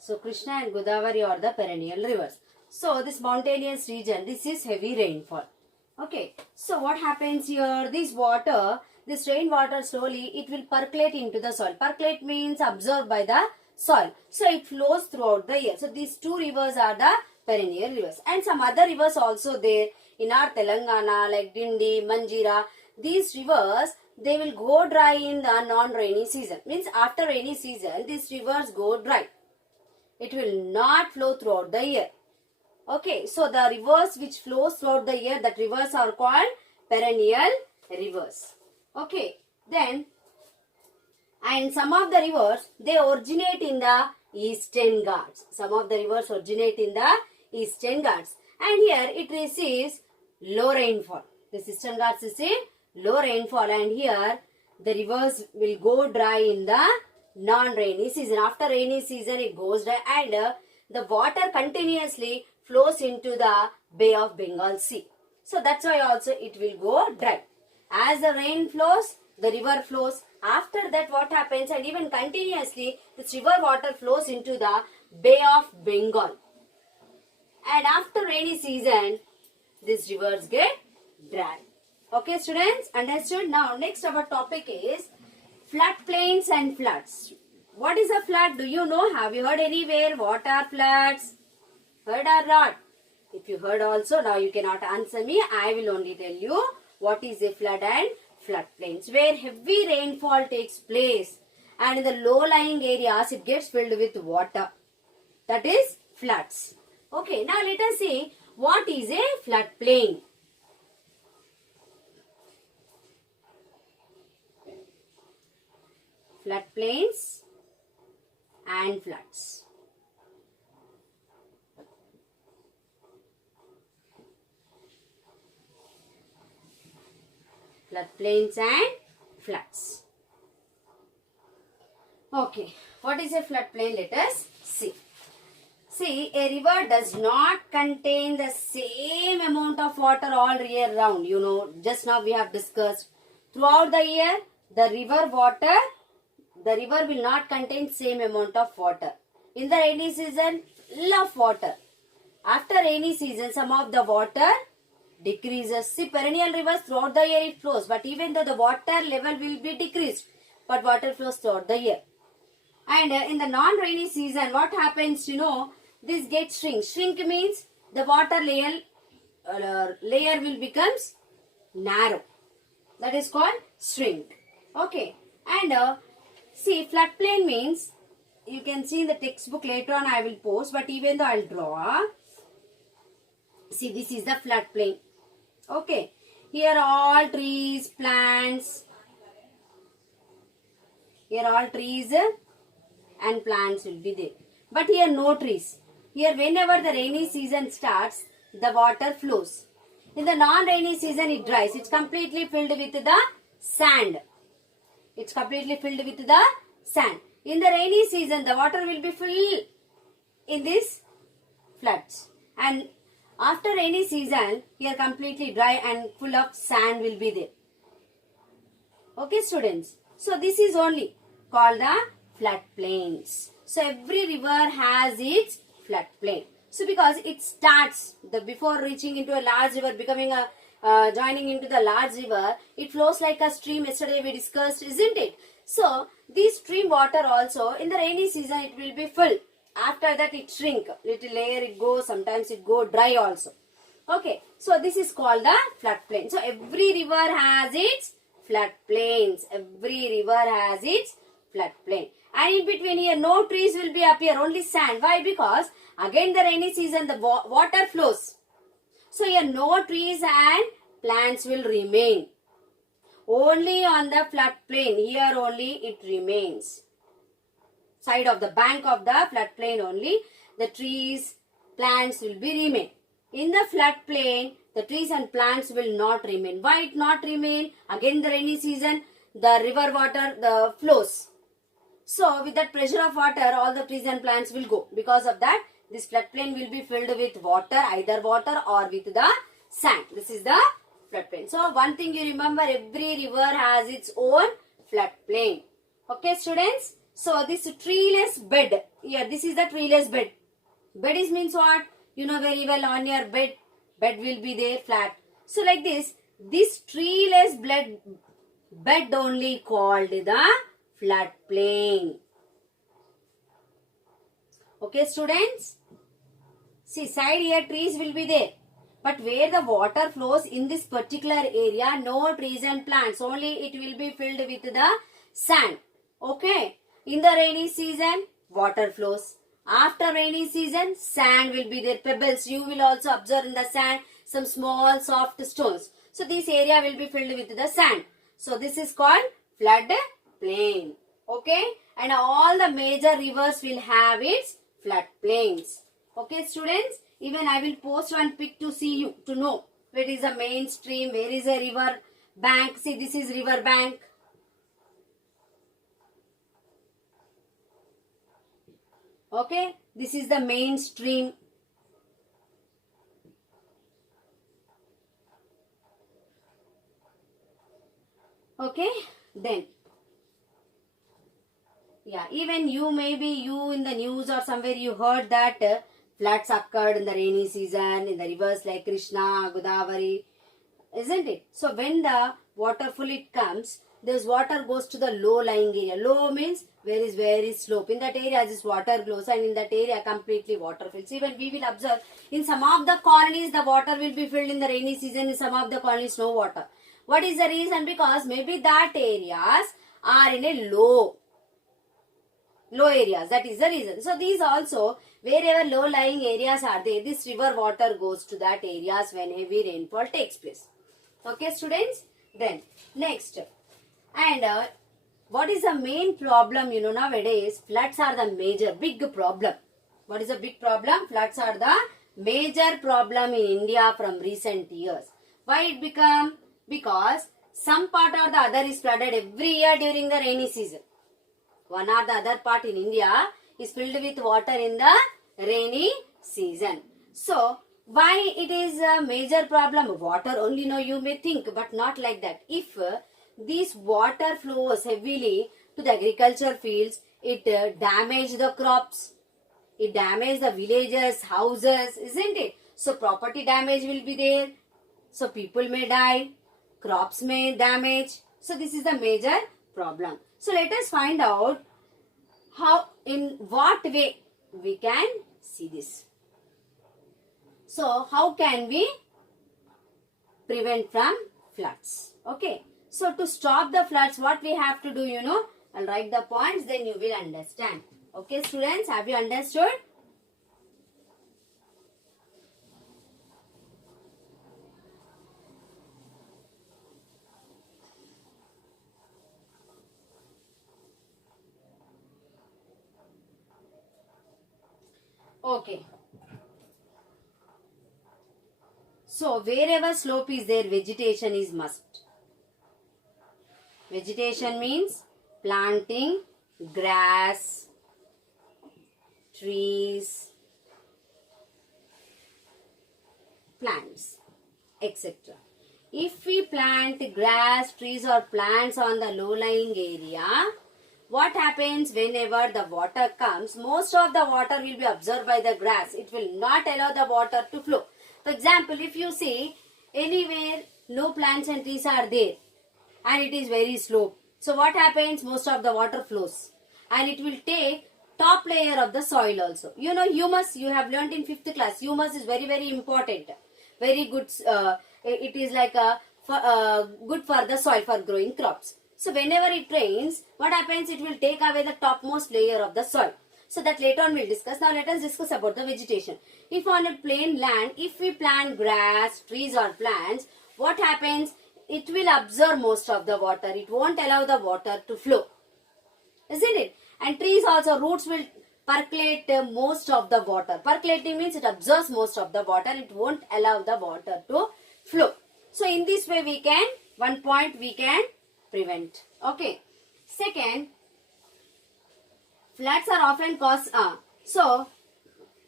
So Krishna and Godavari are the perennial rivers. So this mountainous region, this is heavy rainfall. Okay, so what happens here? This rainwater slowly, it will percolate into the soil. Percolate means absorbed by the soil. So it flows throughout the year. So these two rivers are the perennial rivers. And some other rivers also there in our Telangana like Dindi, Manjira. These rivers, they will go dry in the non-rainy season. Means after rainy season, these rivers go dry. It will not flow throughout the year. Okay, so the rivers which flows throughout the year, that rivers are called perennial rivers. Okay, then, and some of the rivers, they originate in the Eastern Ghats. Some of the rivers originate in the Eastern Ghats. And here it receives low rainfall. The Eastern Ghats is a low rainfall, and here the rivers will go dry in the non-rainy season. After rainy season, it goes dry, and the water continuously flows into the Bay of Bengal Sea. So that's why also it will go dry. As the rain flows, the river flows. After that, what happens? And even continuously, this river water flows into the Bay of Bengal. And after rainy season, these rivers get dry. Okay, students, understood? Now, next our topic is floodplains and floods. What is a flood? Do you know? Have you heard anywhere? What are floods? Heard or not? If you heard also, now you cannot answer me. I will only tell you what is a flood and floodplains. Where heavy rainfall takes place and in the low-lying areas it gets filled with water. That is floods. Okay, now let us see what is a floodplain. Floodplains and floods. Floodplains and floods. Okay, what is a floodplain? Let us see. See, a river does not contain the same amount of water all year round. You know, just now we have discussed. Throughout the year, the river will not contain same amount of water. In the rainy season, full of water. After rainy season, some of the water decreases. See, perennial rivers throughout the year it flows, but even though the water level will be decreased, but water flows throughout the year. And in the non-rainy season, what happens? You know, this gets shrink. Shrink means the water layer will becomes narrow. That is called shrink. Okay, and see, floodplain means, you can see in the textbook later on I will post, but even though I will draw. See, this is the floodplain. Okay, here all trees, plants. Here all trees and plants will be there. But here no trees. Here whenever the rainy season starts, the water flows. In the non-rainy season it dries. It's completely filled with the sand. It's completely filled with the sand. In the rainy season, the water will be full in these floods. And after rainy season, here completely dry and full of sand will be there. Okay, students. So this is only called the floodplains. So every river has its floodplain. So because it starts, before reaching into a large river, becoming a joining into the large river, it flows like a stream. Yesterday we discussed, isn't it? So this stream water also in the rainy season it will be full. After that it shrink, little layer it goes, sometimes it go dry also. Okay, so this is called the floodplain. So every river has its floodplains. Every river has its floodplain. And in between here no trees will be appear, only sand. Why? Because again the rainy season the water flows. So here no trees and plants will remain. Only on the floodplain, here only it remains. Side of the bank of the floodplain only, the trees, plants will be remain. In the floodplain, the trees and plants will not remain. Why it not remain? Again the rainy season, the river water flows. So with that pressure of water, all the trees and plants will go. Because of that, this floodplain will be filled with water, either water or with the sand. This is the floodplain. So one thing you remember, every river has its own floodplain. Okay, students? So this treeless bed, here this is the treeless bed. Bed is means what? You know very well, on your bed will be there flat. So like this treeless bed only called the flat plain. Okay students? See, side here trees will be there. But where the water flows in this particular area, no trees and plants. Only it will be filled with the sand. Okay. In the rainy season, water flows. After rainy season, sand will be there. Pebbles. You will also observe in the sand some small soft stones. So this area will be filled with the sand. So this is called flood plain. Okay. And all the major rivers will have its flood plains. Okay students. Even I will post one pic to see you, to know where is a main stream, where is a river bank. See, this is river bank. Okay, this is the main stream. Okay, then. Yeah, even you in the news or somewhere you heard that floods occurred in the rainy season in the rivers like Krishna, Godavari, isn't it? So when the water full it comes, this water goes to the low-lying area. Low means where is very slope. In that area this water flows, and in that area completely water fills. Even we will observe in some of the colonies the water will be filled in the rainy season. In some of the colonies no water. What is the reason? Because maybe that areas are in a low areas. That is the reason. So these also, wherever low lying areas are there, this river water goes to that areas when heavy rainfall takes place. Okay students. Then next, and what is the main problem? You know, nowadays floods are the major big problem. What is the big problem? Floods are the major problem in India from recent years. Why it become? Because some part or the other is flooded every year during the rainy season. One or the other part in India is filled with water in the rainy season. So, why it is a major problem? Water only, no, you may think, but not like that. If this water flows heavily to the agriculture fields, it damages the crops, it damages the villages, houses, isn't it? So, property damage will be there. So, people may die, crops may damage. So, this is the major problem. So let us find out in what way we can see this. So how can we prevent from floods? Okay. So to stop the floods, what we have to do, you know, I'll write the points, then you will understand. Okay students, have you understood? Okay. So, wherever slope is there, vegetation is must. Vegetation means planting grass, trees, plants, etc. If we plant grass, trees or plants on the low-lying area, what happens whenever the water comes? Most of the water will be absorbed by the grass. It will not allow the water to flow. For example, if you see anywhere no plants and trees are there and it is very slow. So what happens? Most of the water flows and it will take top layer of the soil also. You know humus, you have learnt in 5th class. Humus is very, very important. Very good. It is like good for the soil for growing crops. So whenever it rains, what happens? It will take away the topmost layer of the soil. So that later on we'll discuss. Now let us discuss about the vegetation. If on a plain land, if we plant grass, trees or plants, what happens? It will absorb most of the water. It won't allow the water to flow. Isn't it? And trees also, roots will percolate most of the water. Percolating means it absorbs most of the water. It won't allow the water to flow. So in this way we can, one point we can prevent. Okay. Second, floods are often caused. So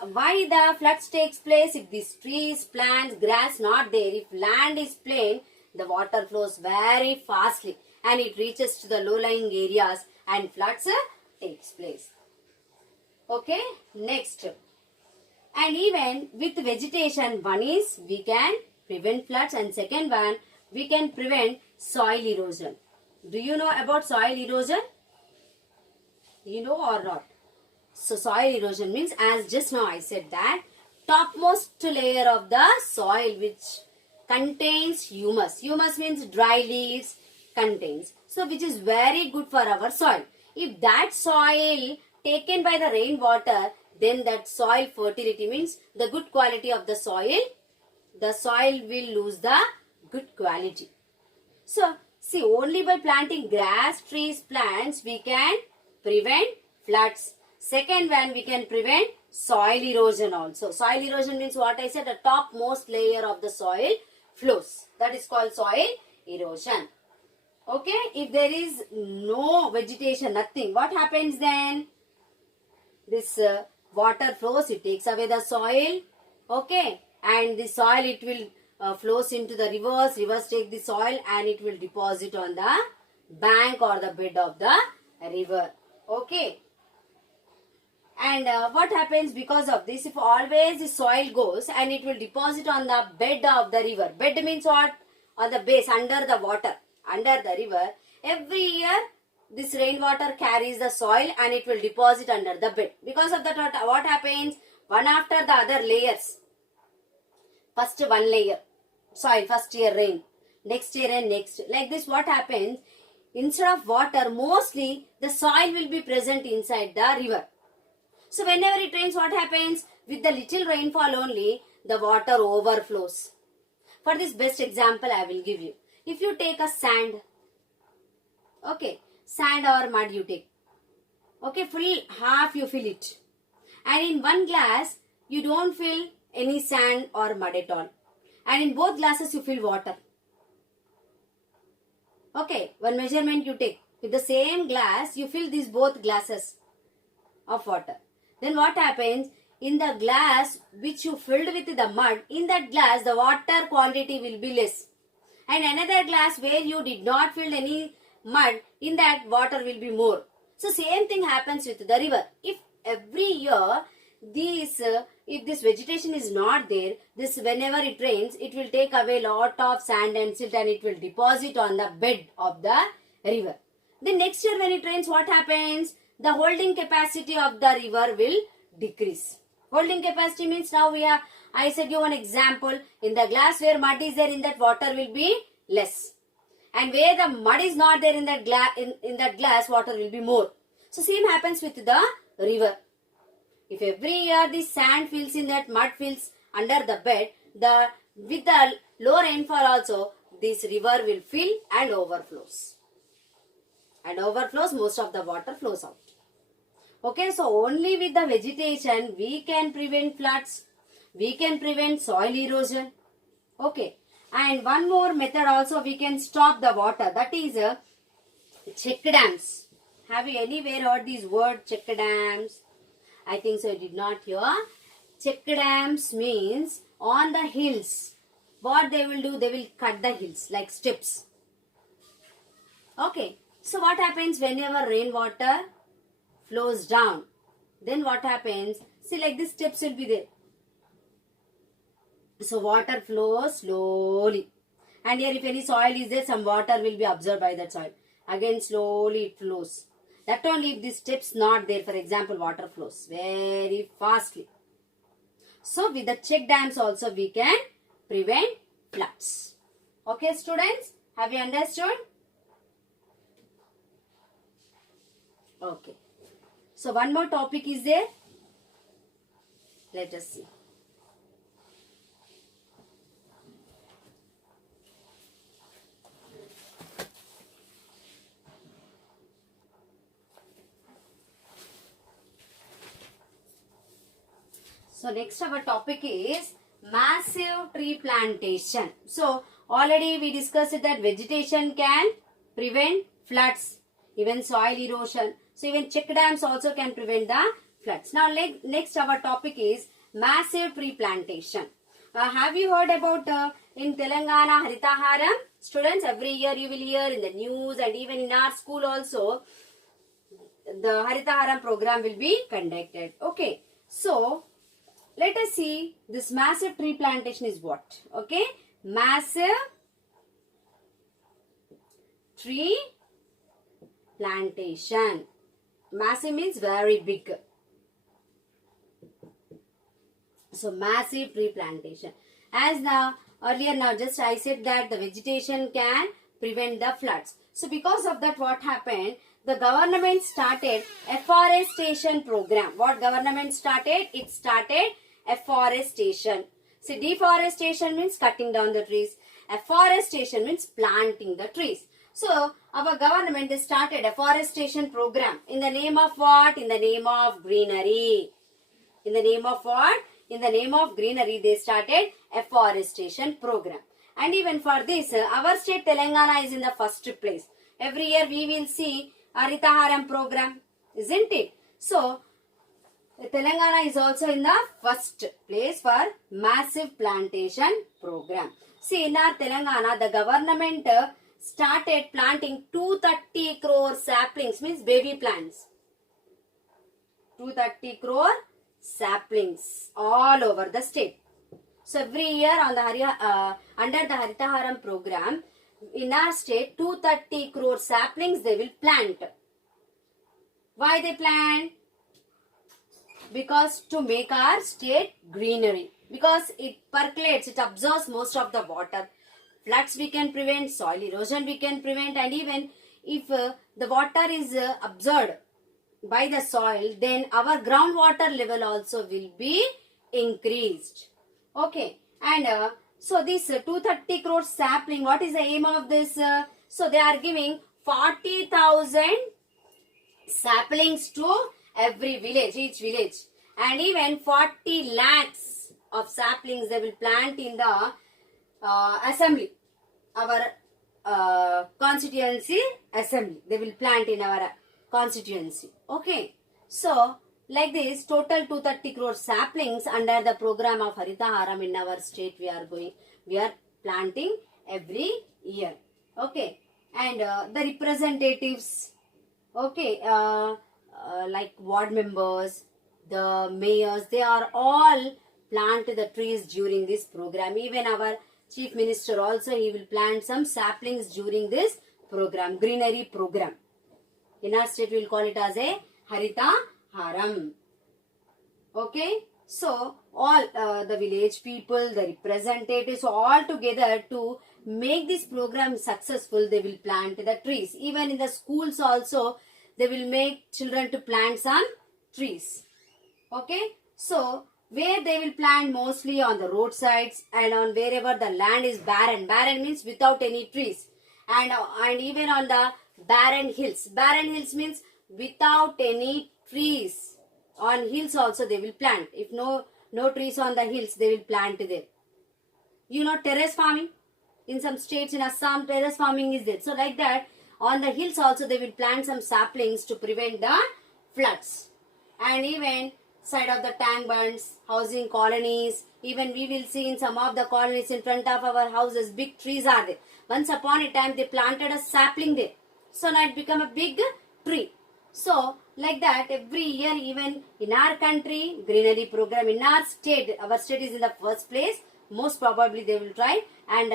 why the floods takes place? If these trees, plants, grass not there, if land is plain, the water flows very fastly and it reaches to the low-lying areas and floods takes place. Okay, next. And even with vegetation, one is we can prevent floods and second one we can prevent soil erosion. Do you know about soil erosion? You know or not? So soil erosion means, as just now I said, that topmost layer of the soil which contains humus. Humus means dry leaves, contains. So which is very good for our soil. If that soil taken by the rainwater, then that soil fertility means the good quality of the soil will lose the good quality. So see, only by planting grass, trees, plants we can prevent floods. Second one, we can prevent soil erosion also. Soil erosion means what I said, the topmost layer of the soil flows. That is called soil erosion. Okay, if there is no vegetation, nothing, what happens then? This water flows, it takes away the soil. Okay, and the soil, it will flows into the rivers. Rivers take the soil and it will deposit on the bank or the bed of the river. Okay. And what happens because of this? If always the soil goes and it will deposit on the bed of the river. Bed means what? On the base, under the water, under the river. Every year this rainwater carries the soil and it will deposit under the bed. Because of that, what happens? One after the other layers. First one layer, soil, first year rain. Next year and next. Like this, what happens? Instead of water, mostly the soil will be present inside the river. So whenever it rains, what happens? With the little rainfall only, the water overflows. For this best example I will give you. If you take a sand, okay, sand or mud you take. Okay, full half you fill it. And in one glass, you don't fill any sand or mud at all. And in both glasses you fill water. Okay, one measurement you take. With the same glass, you fill these both glasses of water. Then what happens? In the glass which you filled with the mud, in that glass the water quantity will be less. And another glass where you did not fill any mud, in that water will be more. So same thing happens with the river. If every year if this vegetation is not there, this whenever it rains, it will take away lot of sand and silt and it will deposit on the bed of the river. Then next year when it rains, what happens? The holding capacity of the river will decrease. Holding capacity means, now I said you one example. In the glass where mud is there, in that water will be less. And where the mud is not there in that glass, water will be more. So same happens with the river. If every year the sand fills in, that mud fills under the bed, with the low rainfall also, this river will fill and overflows. And overflows, most of the water flows out. Okay, so only with the vegetation we can prevent floods, we can prevent soil erosion. Okay, and one more method also we can stop the water, that is check dams. Have you anywhere heard this word, check dams? I think so, you did not hear. Check dams means on the hills. What they will do, they will cut the hills like steps. Okay, so what happens whenever rainwater flows down? Then what happens? See, like this steps will be there. So water flows slowly. And here if any soil is there, some water will be absorbed by that soil. Again slowly it flows. That only if this steps not there, for example, water flows very fastly. So with the check dams also we can prevent floods. Okay students, have you understood? Okay. So one more topic is there. Let us see. So next our topic is massive tree plantation. So already we discussed that vegetation can prevent floods, even soil erosion. So even check dams also can prevent the floods. Now next our topic is massive tree plantation. Have you heard about in Telangana Haritaharam? Students, every year you will hear in the news and even in our school also, the Haritaharam program will be conducted. Okay. So, let us see this massive tree plantation is what? Okay. Massive tree plantation. Massive means very big. So, massive tree plantation. As now, earlier now just I said that the vegetation can prevent the floods. So, because of that what happened? The government started afforestation program. What government started? It started afforestation. See, deforestation means cutting down the trees. Afforestation means planting the trees. So, our government has started afforestation program. In the name of what? In the name of greenery. In the name of what? In the name of greenery, they started afforestation program. And even for this, our state Telangana is in the first place. Every year we will see Haritaharam program, isn't it? So, Telangana is also in the first place for massive plantation program. See, in our Telangana, the government started planting 230 crore saplings, means baby plants. 230 crore saplings all over the state. So, every year on the under the Haritaharam program, in our state, 230 crore saplings they will plant. Why they plant? Because to make our state greenery. Because it percolates, it absorbs most of the water. Floods we can prevent, soil erosion we can prevent, and even if the water is absorbed by the soil, then our groundwater level also will be increased. Okay, and so this 230 crore sapling, what is the aim of this? So they are giving 40,000 saplings to every village, each village, and even 40 lakhs of saplings they will plant in the assembly, our constituency assembly. They will plant in our constituency. Okay, so like this, total 230 crore saplings under the program of Haritaharam in our state we are planting every year. Okay, and the representatives, okay, like ward members, the mayors, they are all plant the trees during this program. Even our chief minister also, he will plant some saplings during this program, greenery program. In our state we will call it as a Haritaharam. Okay, so all the village people, the representatives, all together to make this program successful, they will plant the trees. Even in the schools also, they will make children to plant some trees. Okay, so where they will plant mostly on the roadsides and on wherever the land is barren. Barren means without any trees. And even on the barren hills. Barren hills means without any trees. On hills also they will plant. If no trees on the hills, they will plant there. You know terrace farming? In some states in Assam, terrace farming is there. So like that, on the hills also they will plant some saplings to prevent the floods. And even side of the tank bunds, housing colonies, even we will see in some of the colonies in front of our houses, big trees are there. Once upon a time, they planted a sapling there. So now it become a big tree. So like that, every year, even in our country, greenery program, in our state is in the first place. Most probably they will try, and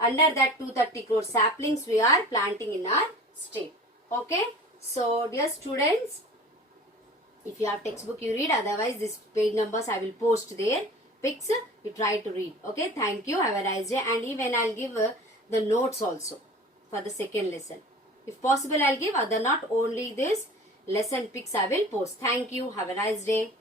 under that 230 crore saplings we are planting in our state. Okay. So dear students, if you have textbook, you read. Otherwise, this page numbers I will post there. Pics, you try to read. Okay. Thank you. Have a nice day. And even I'll give the notes also for the second lesson. If possible, I'll give. Other not only this lesson pics I will post. Thank you. Have a nice day.